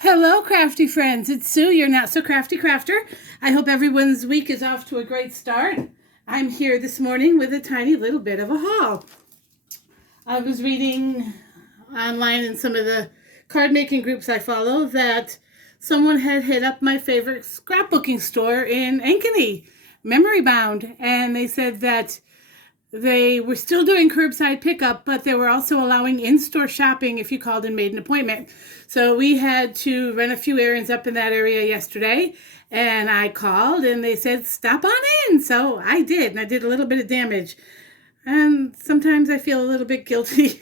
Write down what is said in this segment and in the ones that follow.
Hello, crafty friends. It's Sue, your not so crafty crafter. I hope everyone's week is off to a great start. I'm here this morning with a tiny little bit of a haul. I was reading online in some of the card making groups I follow that someone had hit up my favorite scrapbooking store in Ankeny, Memory Bound, and they said that they were still doing curbside pickup, but they were also allowing in-store shopping if you called and made an appointment. So we had to run a few errands up in that area yesterday, and I called and they said, stop on in. So I did, and I did a little bit of damage. And sometimes I feel a little bit guilty.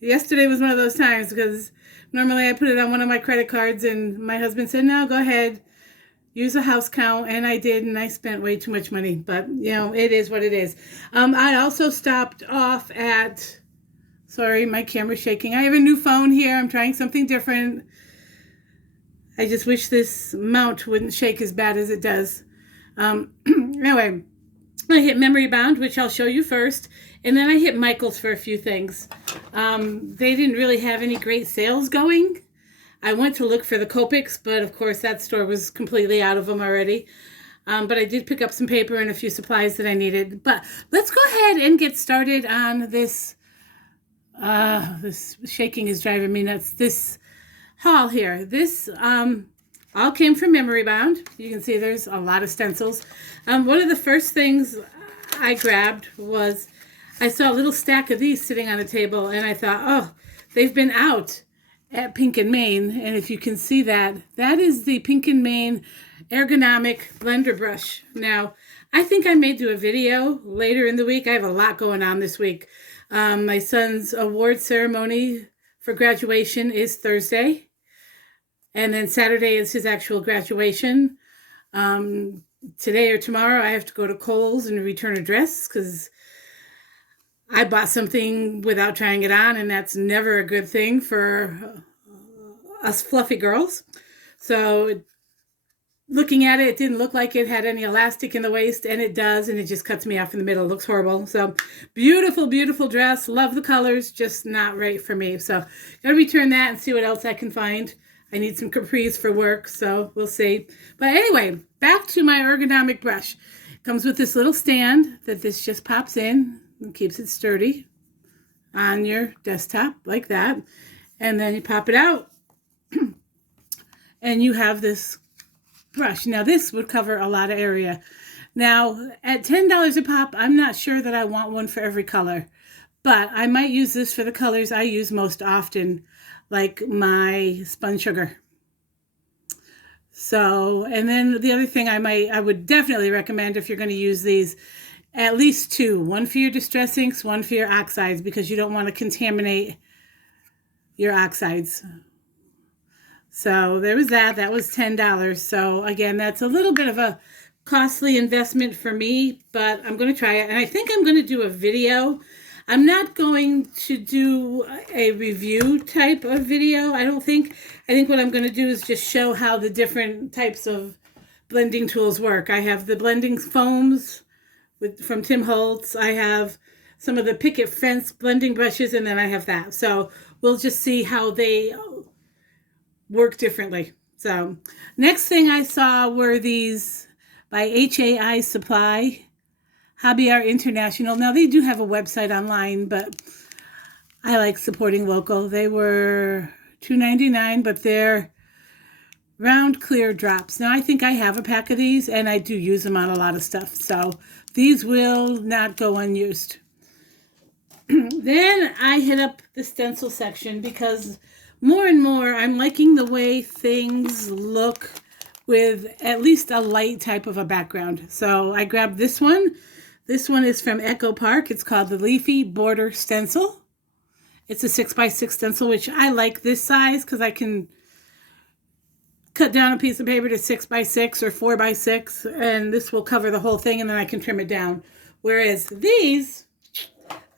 Yesterday was one of those times because normally I put it on one of my credit cards, and my husband said, no, go ahead. Use a house count, and I did, and I spent way too much money, but it is what it is. I also stopped off at, sorry, my camera's shaking. I have a new phone here. I'm trying something different. I just wish this mount wouldn't shake as bad as it does. Anyway, I hit Memory Bound, which I'll show you first, and then I hit Michael's for a few things. They didn't really have any great sales going. I went to look for the Copics, but of course that store was completely out of them already. But I did pick up some paper and a few supplies that I needed. But let's go ahead and get started on this. This shaking is driving me nuts. This haul here. This all came from Memory Bound. You can see there's a lot of stencils. One of the first things I grabbed was I saw a little stack of these sitting on a table, and I thought, oh, they've been out at Pink and Main, and if you can see that, that is the Pink and Main ergonomic blender brush. Now, I think I may do a video later in the week. I have a lot going on this week. My son's award ceremony for graduation is Thursday, and then Saturday is his actual graduation. Today or tomorrow, I have to go to Kohl's and return a dress because I bought something without trying it on, and that's never a good thing for us fluffy girls. So looking at it, it didn't look like it had any elastic in the waist, and it does, and it just cuts me off in the middle. It looks horrible. So beautiful, beautiful dress. Love the colors, just not right for me. So gotta return that and see what else I can find. I need some capris for work, so we'll see. But anyway, back to my ergonomic brush. It comes with this little stand that this just pops in and keeps it sturdy on your desktop like that. And then you pop it out and you have this brush. Now this would cover a lot of area. Now at $10 a pop, I'm not sure that I want one for every color, but I might use this for the colors I use most often, like my spun sugar. So, and then the other thing I would definitely recommend if you're going to use these, at least two. One for your distress inks, one for your oxides, because you don't want to contaminate your oxides. So there was that. That was $10. So again, that's a little bit of a costly investment for me, but I'm going to try it. And I think I'm going to do a video. I'm not going to do a review type of video, I don't think. I think what I'm going to do is just show how the different types of blending tools work. I have the blending foams from Tim Holtz. I have some of the Picket Fence blending brushes, and then I have that. So we'll just see how they work differently. So next thing I saw were these by HAI Supply, Hobby Art International. Now they do have a website online, but I like supporting local. They were $2.99, but they're round clear drops. Now I think I have a pack of these, and I do use them on a lot of stuff. So these will not go unused. Then I hit up the stencil section because more and more I'm liking the way things look with at least a light type of a background. So I grabbed this one. This one is from Echo Park. It's called the Leafy Border Stencil. It's a 6x6 stencil, which I like this size because I can cut down a piece of paper to 6x6 or 4x6, and this will cover the whole thing, and then I can trim it down. Whereas these,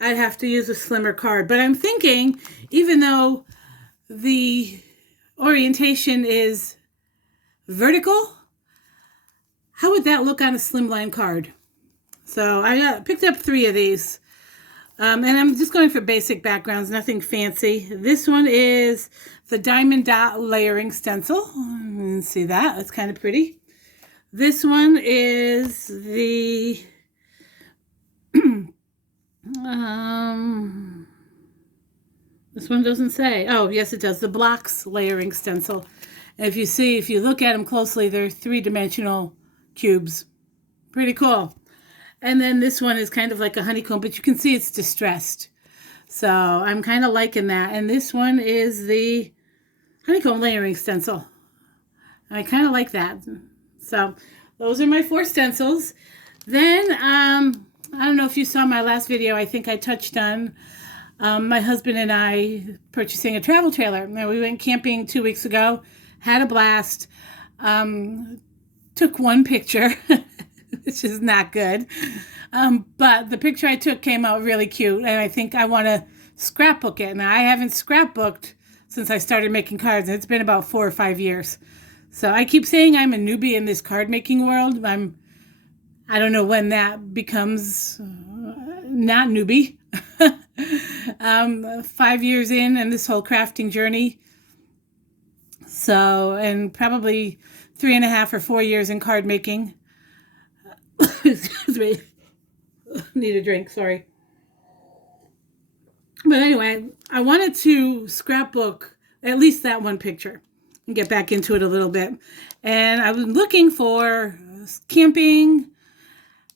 I'd have to use a slimmer card. But I'm thinking, even though the orientation is vertical, how would that look on a slimline card? So I picked up 3 of these. And I'm just going for basic backgrounds, nothing fancy. This one is the Diamond Dot Layering Stencil. You can see that. It's kind of pretty. This one is the this one doesn't say. Oh, yes, it does. The Blocks Layering Stencil. And if you look at them closely, they're three-dimensional cubes. Pretty cool. And then this one is kind of like a honeycomb, but you can see it's distressed. So I'm kind of liking that. And this one is the honeycomb layering stencil. I kind of like that. So those are my 4 stencils. Then, I don't know if you saw my last video. I think I touched on my husband and I purchasing a travel trailer. Now, we went camping 2 weeks ago, had a blast, took one picture, which is not good. But the picture I took came out really cute, and I think I want to scrapbook it. Now, I haven't scrapbooked since I started making cards, and it's been about 4 or 5 years. So I keep saying I'm a newbie in this card making world. I don't know when that becomes not newbie. 5 years in and this whole crafting journey. So, and probably 3.5 or 4 years in card making. Excuse me. Need a drink, sorry. But anyway, I wanted to scrapbook at least that one picture and get back into it a little bit. And I was looking for camping,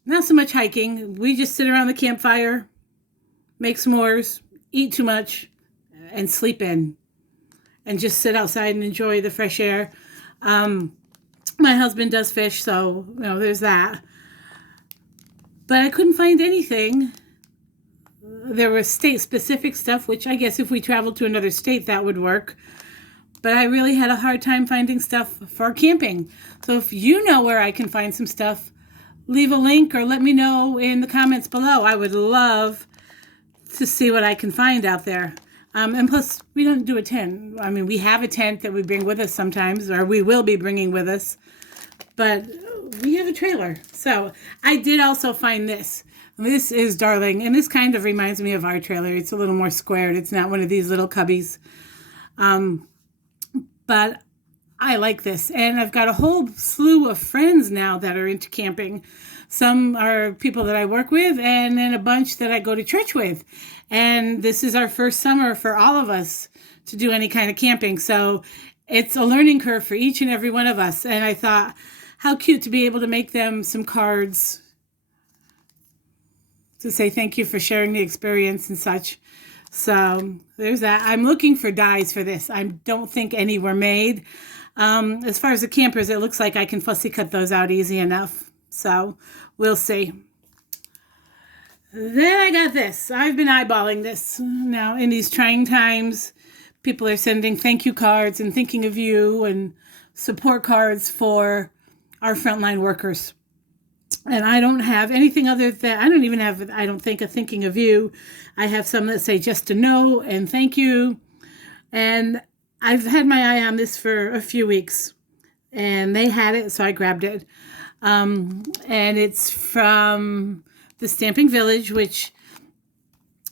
not so much hiking. We just sit around the campfire, make s'mores, eat too much, and sleep in. And just sit outside and enjoy the fresh air. My husband does fish, so there's that. But I couldn't find anything. There was state-specific stuff, which I guess if we traveled to another state, that would work. But I really had a hard time finding stuff for camping. So if you know where I can find some stuff, leave a link or let me know in the comments below. I would love to see what I can find out there. And plus, we don't do a tent. I mean, we have a tent that we bring with us sometimes, or we will be bringing with us. But we have a trailer. So I did also find this. This is darling. And this kind of reminds me of our trailer. It's a little more squared. It's not one of these little cubbies. But I like this. And I've got a whole slew of friends now that are into camping. Some are people that I work with, and then a bunch that I go to church with. And this is our first summer for all of us to do any kind of camping. So it's a learning curve for each and every one of us. And I thought, how cute to be able to make them some cards to say thank you for sharing the experience and such. So there's that. I'm looking for dies for this. I don't think any were made. As far as the campers, it looks like I can fussy cut those out easy enough. So we'll see. Then I got this. I've been eyeballing this. Now, in these trying times, people are sending thank you cards and thinking of you and support cards for our frontline workers. And I don't have anything other than, I don't even have, I don't think, a thinking of you. I have some that say just to know and thank you. And I've had my eye on this for a few weeks. And they had it, so I grabbed it. And it's from the Stamping Village, which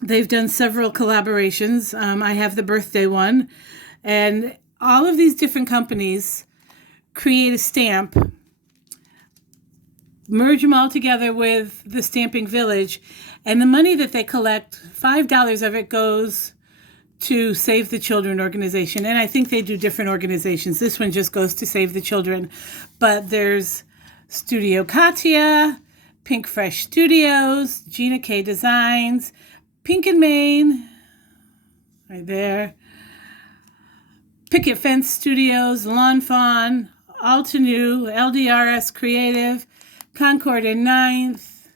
they've done several collaborations. I have the birthday one. And all of these different companies create a stamp, merge them all together with the Stamping Village, and the money that they collect, $5 of it goes to Save the Children organization. And I think they do different organizations. This one just goes to Save the Children. But there's Studio Katia, Pink Fresh Studios, Gina K Designs, Pink and Maine, right there, Picket Fence Studios, Lawn Fawn, Alta New, LDRS Creative, Concord and Ninth,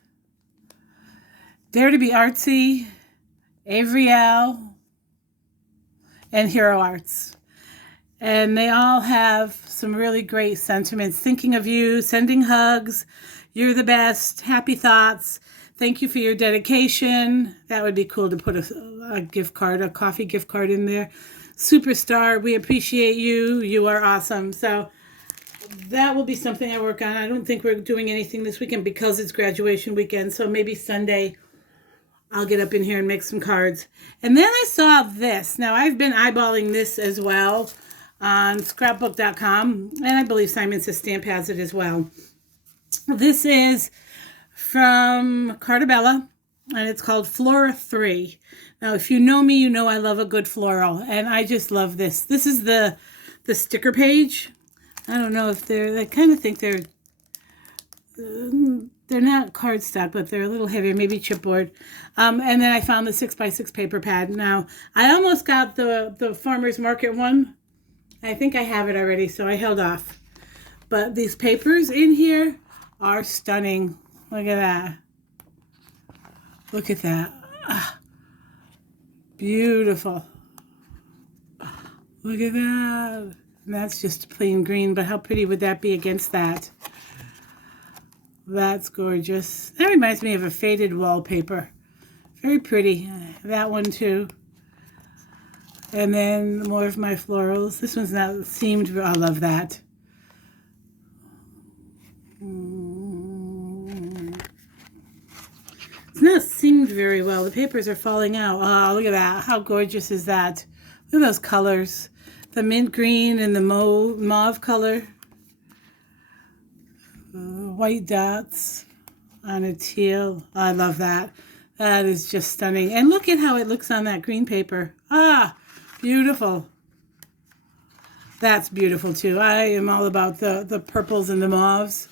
Dare to Be Artsy, Avriel, and Hero Arts. And they all have some really great sentiments. Thinking of you, sending hugs, you're the best, happy thoughts, thank you for your dedication. That would be cool to put a gift card, a coffee gift card in there. Superstar, we appreciate you. You are awesome. So that will be something I work on. I don't think we're doing anything this weekend because it's graduation weekend. So maybe Sunday I'll get up in here and make some cards. And then I saw this. Now, I've been eyeballing this as well on scrapbook.com, and I believe Simon Says Stamp has it as well. This is from Cartabella, and it's called Flora 3. Now, if you know me, you know I love a good floral, and I just love this. This is the sticker page. I don't know if I kind of think they're not cardstock, but they're a little heavier, maybe chipboard. And then I found the 6x6 paper pad. Now, I almost got the Farmer's Market one. I think I have it already, so I held off. But these papers in here are stunning. Look at that. Look at that. Ah, beautiful. Look at that. And that's just plain green, but how pretty would that be against that? That's gorgeous. That reminds me of a faded wallpaper. Very pretty. That one too. And then more of my florals. This one's not seamed. I love that. It's not seamed very well. The papers are falling out. Oh, look at that. How gorgeous is that? Look at those colors. The mint green and the mauve color. White dots on a teal. I love that. That is just stunning. And look at how it looks on that green paper. Ah, beautiful. That's beautiful too. I am all about the purples and the mauves.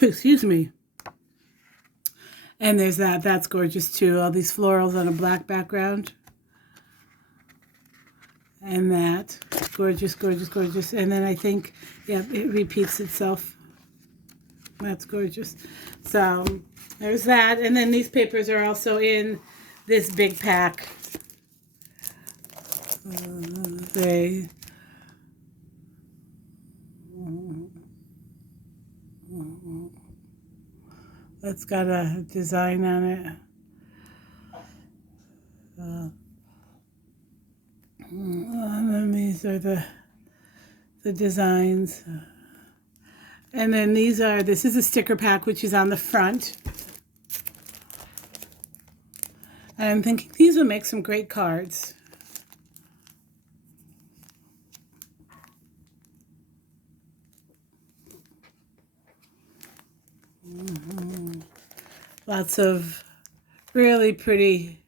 Excuse me. And there's that. That's gorgeous too. All these florals on a black background. And that. Gorgeous, gorgeous, gorgeous. And then I think, yeah, it repeats itself. That's gorgeous. So there's that. And then these papers are also in this big pack. That's got a design on it. And then these are the designs. And then this is a sticker pack, which is on the front. And I'm thinking these will make some great cards. Lots of really pretty.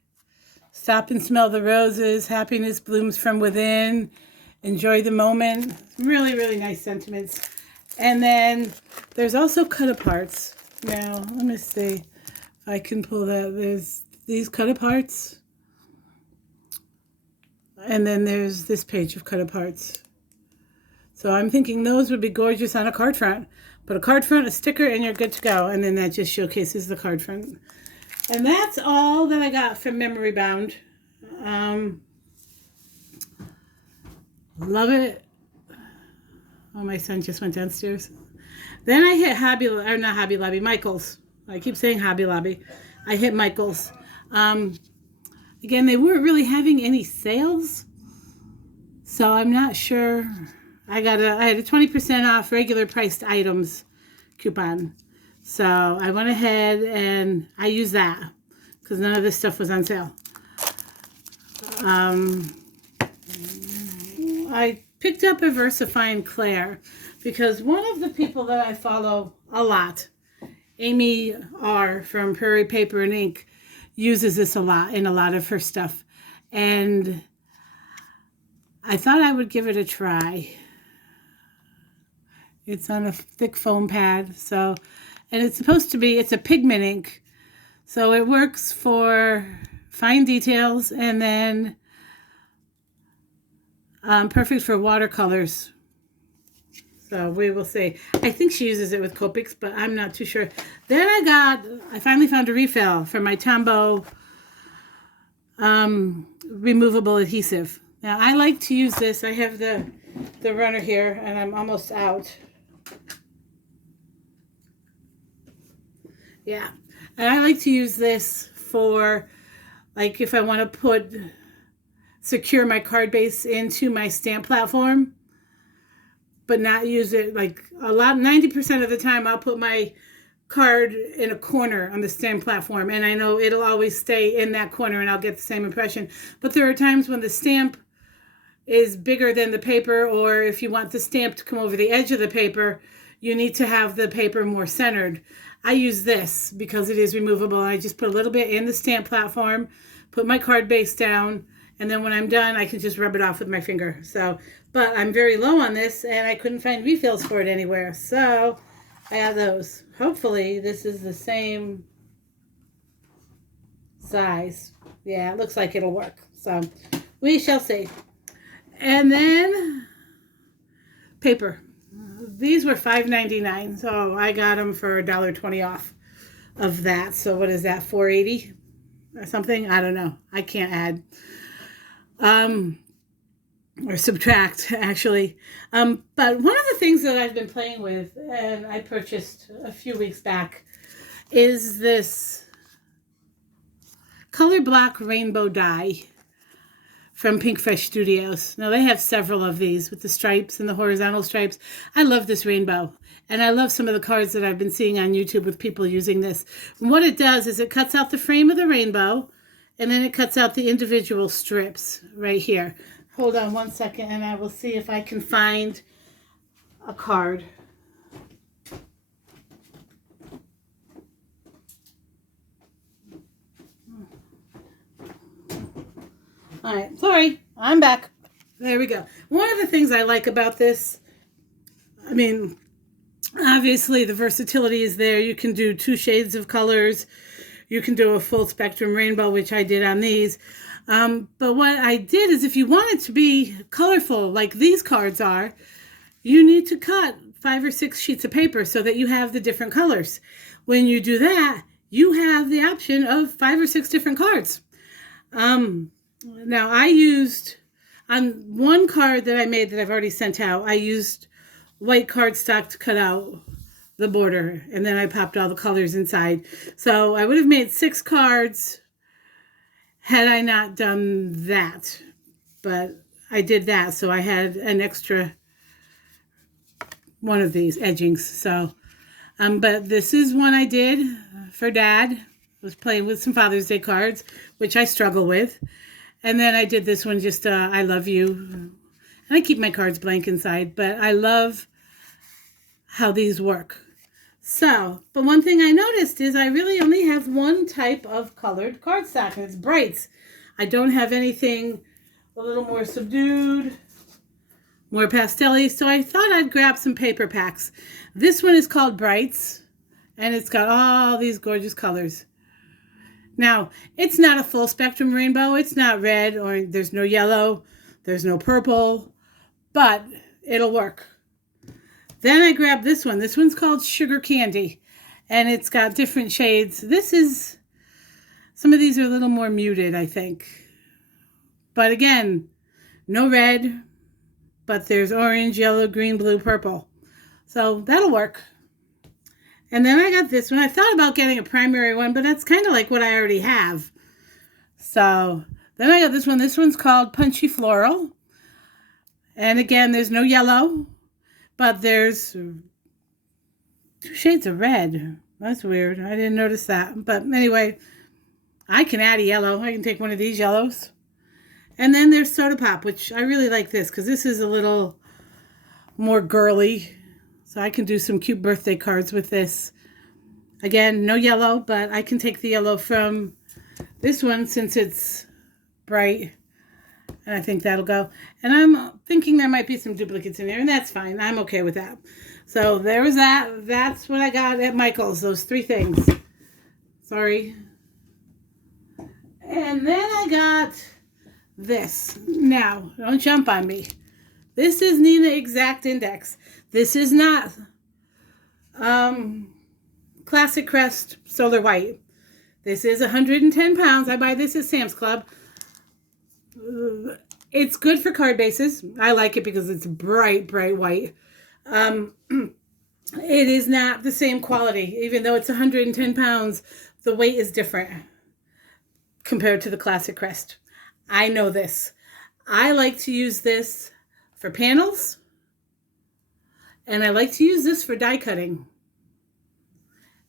Stop and smell the roses. Happiness blooms from within. Enjoy the moment. Really, really nice sentiments. And then there's also cut-aparts. Now, let me see if I can pull that. There's these cut-aparts. And then there's this page of cut-aparts. So I'm thinking those would be gorgeous on a card front. Put a card front, a sticker, and you're good to go. And then that just showcases the card front. And that's all that I got from Memory Bound. Love it. Oh, my son just went downstairs. Then I hit not Hobby Lobby, Michael's. I keep saying Hobby Lobby. I hit Michael's. Again, they weren't really having any sales. So I'm not sure. I had a 20% off regular priced items coupon. So I went ahead and I used that because none of this stuff was on sale. I picked up a Versifying Claire because one of the people that I follow a lot, Amy R. from Prairie Paper and Ink, uses this a lot in a lot of her stuff. And I thought I would give it a try. It's on a thick foam pad, and it's supposed to be, it's a pigment ink, so it works for fine details and then perfect for watercolors. So we will see. I think she uses it with Copics, but I'm not too sure. Then I finally found a refill for my Tombow removable adhesive. Now I like to use this. I have the runner here and I'm almost out. Yeah, and I like to use this for, like, if I want to secure my card base into my stamp platform, but not use it, like, 90% of the time I'll put my card in a corner on the stamp platform, and I know it'll always stay in that corner and I'll get the same impression. But there are times when the stamp is bigger than the paper, or if you want the stamp to come over the edge of the paper, you need to have the paper more centered. I use this because it is removable. I just put a little bit in the stamp platform, put my card base down, and then when I'm done, I can just rub it off with my finger. So, but I'm very low on this, and I couldn't find refills for it anywhere. So I have those. Hopefully this is the same size. Yeah, it looks like it'll work. So we shall see. And then paper. These were $5.99, so I got them for $1.20 off of that. So what is that, $4.80 or something? I don't know. I can't add or subtract, actually. But one of the things that I've been playing with, and I purchased a few weeks back, is this Color Block Rainbow Die from Pinkfresh Studios. Now, they have several of these with the stripes and the horizontal stripes. I love this rainbow, and I love some of the cards that I've been seeing on YouTube with people using this. And what it does is it cuts out the frame of the rainbow, and then it cuts out the individual strips right here. Hold on one second, and I will see if I can find a card. All right, sorry, I'm back. There we go. One of the things I like about this, I mean, obviously the versatility is there. You can do 2 shades of colors. You can do a full spectrum rainbow, which I did on these. But what I did is, if you want it to be colorful like these cards are, you need to cut 5 or 6 sheets of paper so that you have the different colors. When you do that, you have the option of 5 or 6 different cards. Now, I used, on one card that I made that I've already sent out, I used white cardstock to cut out the border, and then I popped all the colors inside. So I would have made 6 cards had I not done that. But I did that, so I had an extra one of these edgings. So, but this is one I did for Dad. I was playing with some Father's Day cards, which I struggle with. And then I did this one, just I love you. And I keep my cards blank inside, but I love how these work. So, but one thing I noticed is I really only have one type of colored cardstock, and it's brights. I don't have anything a little more subdued, more pastel-y, so I thought I'd grab some paper packs. This one is called Brights, and it's got all these gorgeous colors. Now, it's not a full spectrum rainbow. It's not red, or there's no yellow, there's no purple, but it'll work. Then I grabbed this one. This one's called Sugar Candy, and it's got different shades. Some of these are a little more muted, I think. But again, no red, but there's orange, yellow, green, blue, purple. So that'll work. And then I got this one. I thought about getting a primary one, but that's kind of like what I already have. So then I got this one. This one's called Punchy Floral. And again, there's no yellow, but there's 2 shades of red. That's weird. I didn't notice that. But anyway, I can add a yellow. I can take one of these yellows. And then there's Soda Pop, which I really like this because this is a little more girly. So I can do some cute birthday cards with this. Again, no yellow, but I can take the yellow from this one since it's bright. And I think that'll go. And I'm thinking there might be some duplicates in there, and that's fine. I'm okay with that. So there was that. That's what I got at Michael's, those 3 things. Sorry. And then I got this. Now, don't jump on me. This is Nina Exact Index. This is not Classic Crest Solar White. This is 110 pounds. I buy this at Sam's Club. It's good for card bases. I like it because it's bright, bright white. It is not the same quality. Even though it's 110 pounds, the weight is different compared to the Classic Crest. I know this. I like to use this for panels, and I like to use this for die cutting.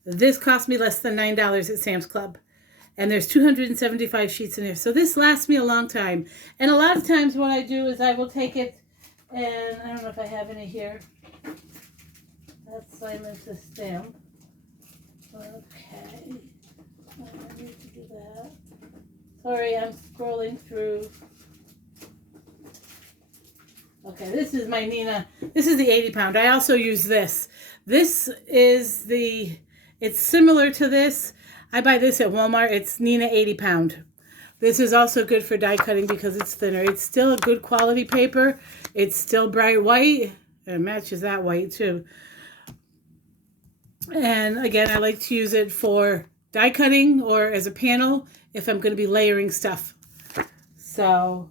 This cost me less than $9 at Sam's Club. And there's 275 sheets in there. So this lasts me a long time. And a lot of times what I do is I will take it, and I don't know if I have any here. That's Simon's stamp. Okay. I need to do that. Sorry, I'm scrolling through. Okay, this is my Nina. This is the 80 pound. I also use this. This is it's similar to this. I buy this at Walmart. It's Nina 80 pound. This is also good for die cutting because it's thinner. It's still a good quality paper. It's still bright white. It matches that white too. And again, I like to use it for die cutting or as a panel if I'm going to be layering stuff. So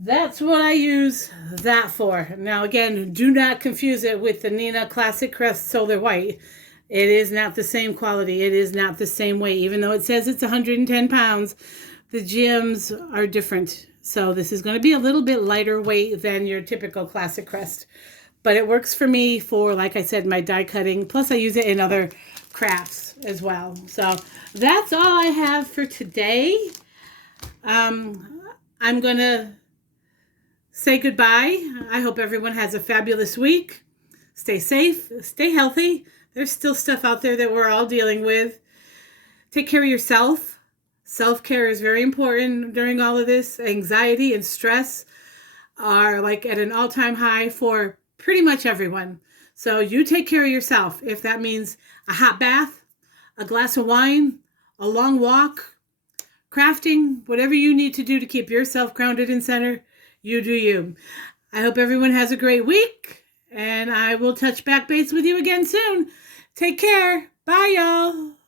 that's what I use that for. Now again, do not confuse it with the Nina Classic Crest Solar White. It is not the same quality. It is not the same weight. Even though it says it's 110 pounds, the gems are different. So this is going to be a little bit lighter weight than your typical Classic Crest. But it works for me for, like I said, my die cutting. Plus I use it in other crafts as well. So that's all I have for today. I'm going to say goodbye. I hope everyone has a fabulous week. Stay safe. Stay healthy. There's still stuff out there that we're all dealing with. Take care of yourself. Self-care is very important during all of this. Anxiety and stress are like at an all-time high for pretty much everyone. So you take care of yourself. If that means a hot bath, a glass of wine, a long walk, crafting, whatever you need to do to keep yourself grounded and centered, you do you. I hope everyone has a great week, and I will touch back base with you again soon. Take care. Bye, y'all.